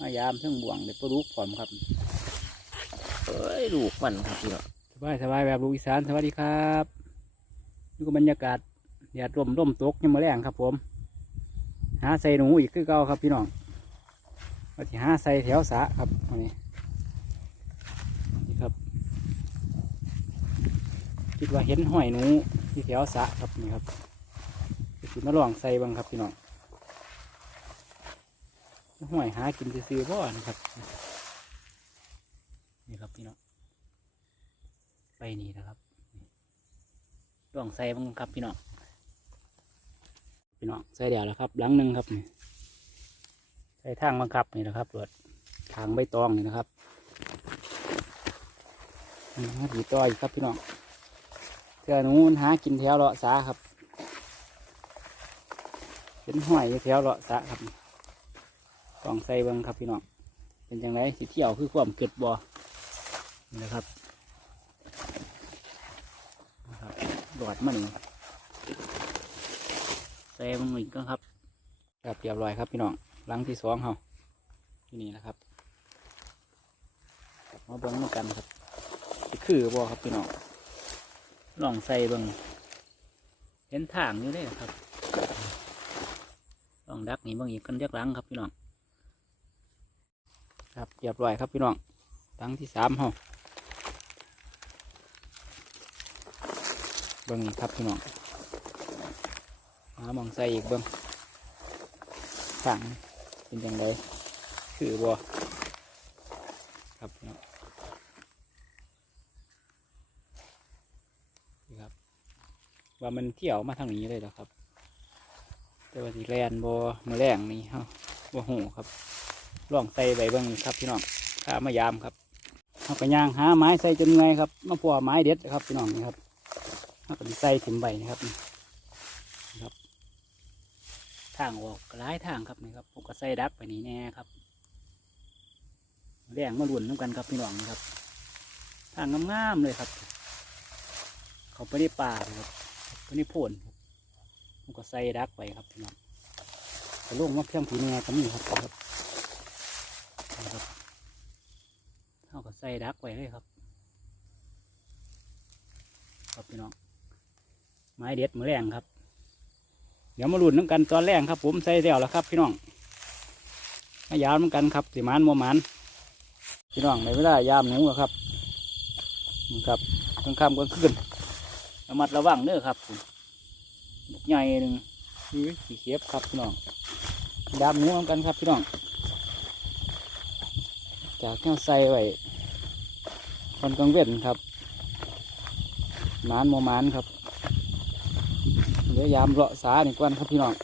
มายามเทั้งบ่วงเด็ดปลาดุกพร้อมครับเอ้ยลูกมันครับพี่น้องสบายสบายแบบลูกอีสานสวัสดีครับนี่ก็บรรยากาศแดดร่มร่มตกยังมาแรงครับ ผม หาใส่หนูอีกคือเก่าครับพี่น้องว่าที่หาใส่แถวสระครับวันนี้นี่ครับ คิดว่าเห็นหอยหนูที่แถวสระครับนี่ครับคิดมาลองใส่บ้างครับพี่น้อง หอยหากินซื้อบ่นครับ นี่ครับพี่น้องไปนี่นะครับลองใส่บ้างครับพี่น้องพี่น้องใส่เดียวแล้วครับ หลังหนึ่งครับนี่ใส่ทางบังคับนี่นะครับรถทางใบตองนี่นะครับดีต้อยครับพี่น้องเสื้อนูมันหากินแถวเลาะสาครับ เป็นห้อยอยู่แถวเลาะสาครับ ต้องใส่เบังครับพี่น้อง เป็นจังไรสิเที่ยวคือความเกิดบ่นี่นะครับนะครับหลอดมันเซมันอีกก็ครับครับเรียบร้อยครับพี่น้องลังที่สองเขาที่นี่นะครับ มาเบิ้งมากันครับสิคือบ่ครับพี่น้อง ลองใส่บิ้งเห็นทางอยู่เลยครับ ลองดักนี่บิ้งอีกกันยักลังครับพี่น้อง ครับเรียบร้อยครับพี่น้องหลังที่สามเขาเบิ้งอีกครับพี่น้องหามองใส่อีกเบิ้งถังเป็นยังไงคือบัวครับพี่น้องครับ ว่ามันเที่ยวมาทางนี้เลยเหรอครับ แต่ว่าสีแลนบัวมือแรงนี่ฮาบัวหูครับ ล่องใส่ใบเบิ้งครับพี่น้องข้ามายามครับเอากระย่างหาไม้ใส่จนไงครับมาพัวไม้เด็ดครับพี่น้องนี่ครับเอาไปใส่ถิ่มใบนะครับนะครับ ทางออกหลายทางครับนี่ครับผมก็ใส่ดักไปนี่แน่ครับแรงมาลุ่นน้ำกันครับพี่น้องนะครับ ทางงามๆเลยครับ เขาไปได้ป่าเลยครับไปได้โพนครับผมก็ใส่ดักไปครับพี่น้องกระโลงมาเพียงผีแน่ก็มีครับครับ นะครับเขาก็ใส่ดักไว้เลยครับ ครับพี่น้อง ไม้เด็ดมือแรงครับ เดี๋ยวมาลุ้นน้ำกันตอนแรงครับ ผมใส่แล้วแล้วครับ พี่น้องมายาวเหมน้ำกันครับสิมานโมมันพี่น้องในเวลายามหนูแล้วครับนี่ครับกลางค่ำกลางคืนระมัดระวังเด้อครับผมบุกใหญ่หนึ่งอุ้ยสีเขียบครับพี่น้องยามหนูน้ำกันครับพี่น้อง จากแก้วใส่ไว้คนกลางเว้นครับมานโมมันครับ เดี๋ยวยามเลาะสาหนึ่งวันครับพี่น้อง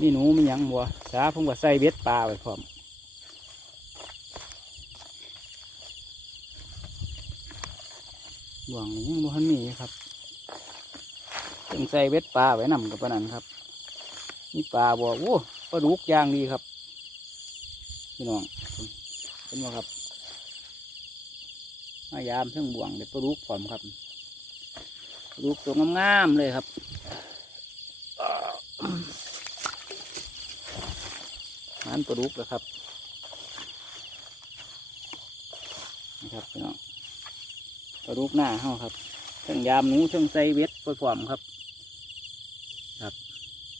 นี่หนูมันหยังบัวสาผมก็ใส่เบ็ดปลาไว้พร้อมหวังยังบ่ทันมีครับต้องใส่เบ็ดปลาไว้นำกับปนนั้นครับ นี่ปลาบัวโอ้ปลาดุกย่างดีครับ พี่น้องเห็นไหมครับมายามเทั้งบ่วงเด็ดปลาดุกพร้อมครับปลาดุกตัวงามๆเลยครับนั่นปลาดุกแล้วครับนะครับพี่น้องปลาดุกหน้าเฮาครับเทั้งยามหนูเทั้งใส่เวทปพร้อมครับ ครับ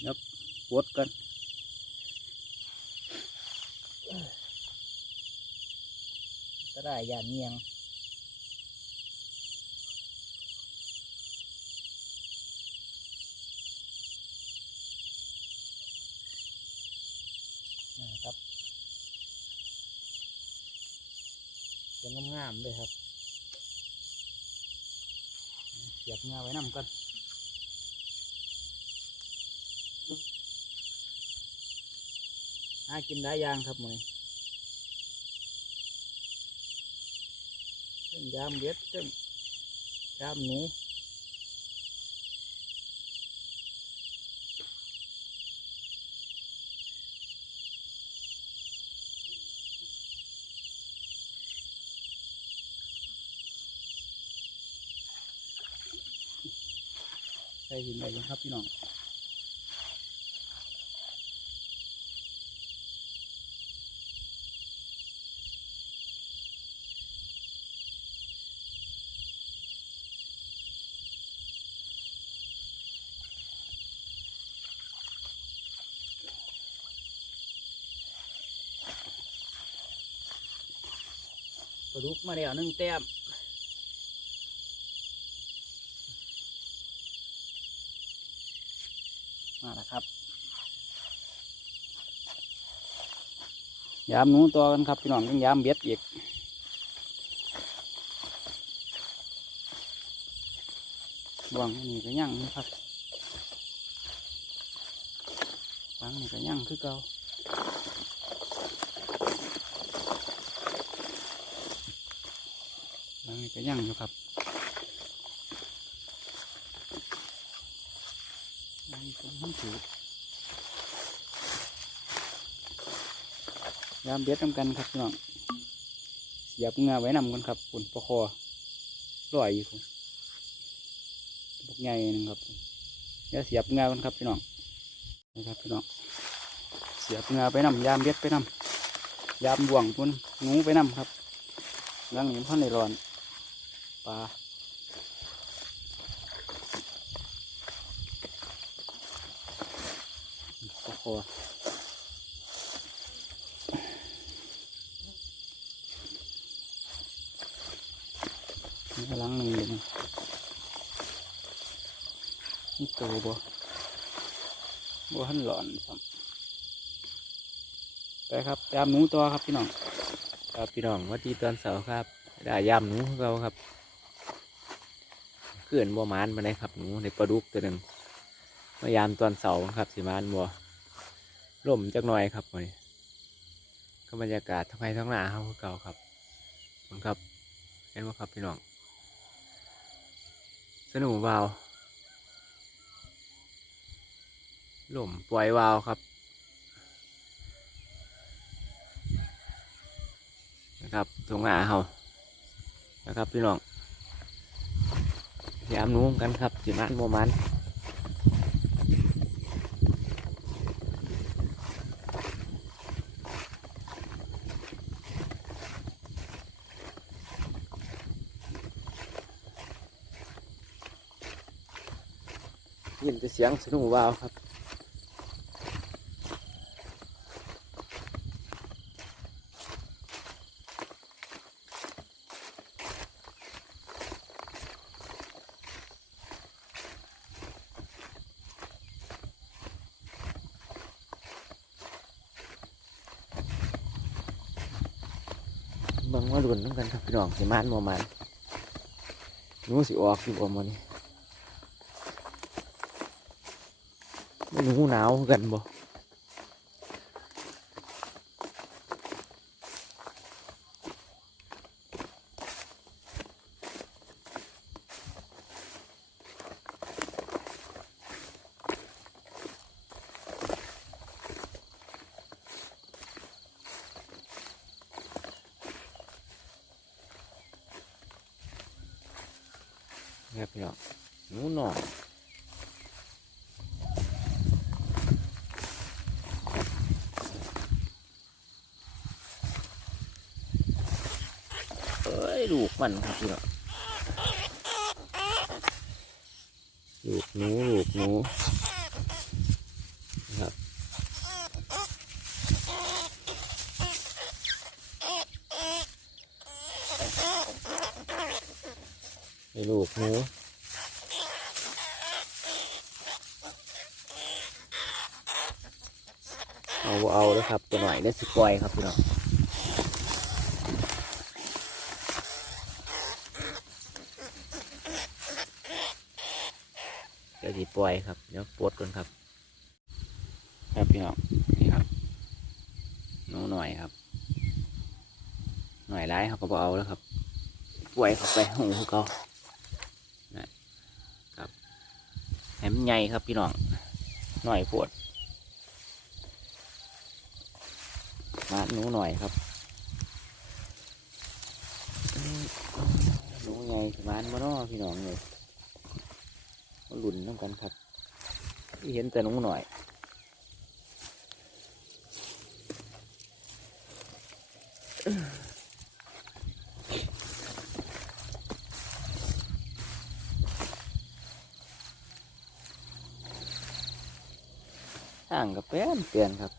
เดี๋ยว วดกันก็ได้ยานเงียงนะครับเป็นงามๆเลยครับเสียบงาไว้น้ำกัน หากินได้ยางครับมือนี้เส้นยามเด็ดเส้นยามหนูใส่หินไปยังครับพี่น้อง ลาดุกมาแล้วหนึ่งแต้มมาแล้วครับยามหนูตัวกันครับพี่น้องยังยามเบ็ดอีกบ่วงนี่ก็ยั่งนะครับฟังนี่ก็ยั่งคือเก่าฟังนี่ ก็ยั่งอยู่ครับนี่ก็มันถือยามเบ็ดนำกันครับพี่น้องเสียบเงาไว้นำกันครับปุ่นประคอร่อยอยู่ครับพวกใหญ่นึงครับเดี๋ยวเสียบเงากันครับพี่น้องนะครับพี่น้องเสียบเงาไปนำยามเบ็ดไปนำยามบ่วงปุ่นงูไปนำครับหลังนี้พ่อในร้อน ปลาประคอนี่ลังหนึ่งอยู่นี่นี่โตบ่บ่หันหลอนซ้ำไปครับตามหนูตัวครับพี่น้อง ครับพี่น้องวัดดีตอนเสาร์ครับ ได้ยามหนูของเราครับ เขื่อนบัวมานมาได้ครับหนูในปลาดุกตัวหนึ่งมายามตอนเสาร์ครับสิมานบัวล่มจักหน่อยครับวันก็บรรยากาศทั้งไทยทั้งหน้าเขาเก่าครับขอบคุณครับเห็นว่าครับพี่น้องสนุกวาวล่มปล่อยวาวครับนะครับตรงหน้าเขานะครับพี่น้อง ยามนู้กันครับสิมันโมมันยินแต่เสียงสนุกวาวครับ เบิ่งว่าดุนน้ำกันครับพี่น้องสิมานมอมันนูสิออกอยู่บ่มื้อนี้มันหนูหนาวกันบ่ ครับพี่น้องหนูหน่อยเอ้ยลูกมันครับพี่น้องลูกหนูลูกหนูนะครับ ไอ้ลูกหนูเอาเอาแล้วครับตัวหน่อยได้สิปล่อยครับพี่น้องเดี๋ยวสิปล่อยครับเดี๋ยวปลดก่อนครับ ครับพี่น้องนี่ครับหนูหน่อยครับ หน่อยร้ายเขาก็บเอาแล้วครับปล่อยเขาไปหูเขานะครับ แหมนใหญ่ครับพี่น้องหน่อยปวดมาหนูหน่อยครับหนูใหญ่มานมาน้อพี่น้องเลยมาหลุนน้ำกันครับที่เห็นแต่หนูหน่อยางกับเปลี่ยนเปลี่ยนครับ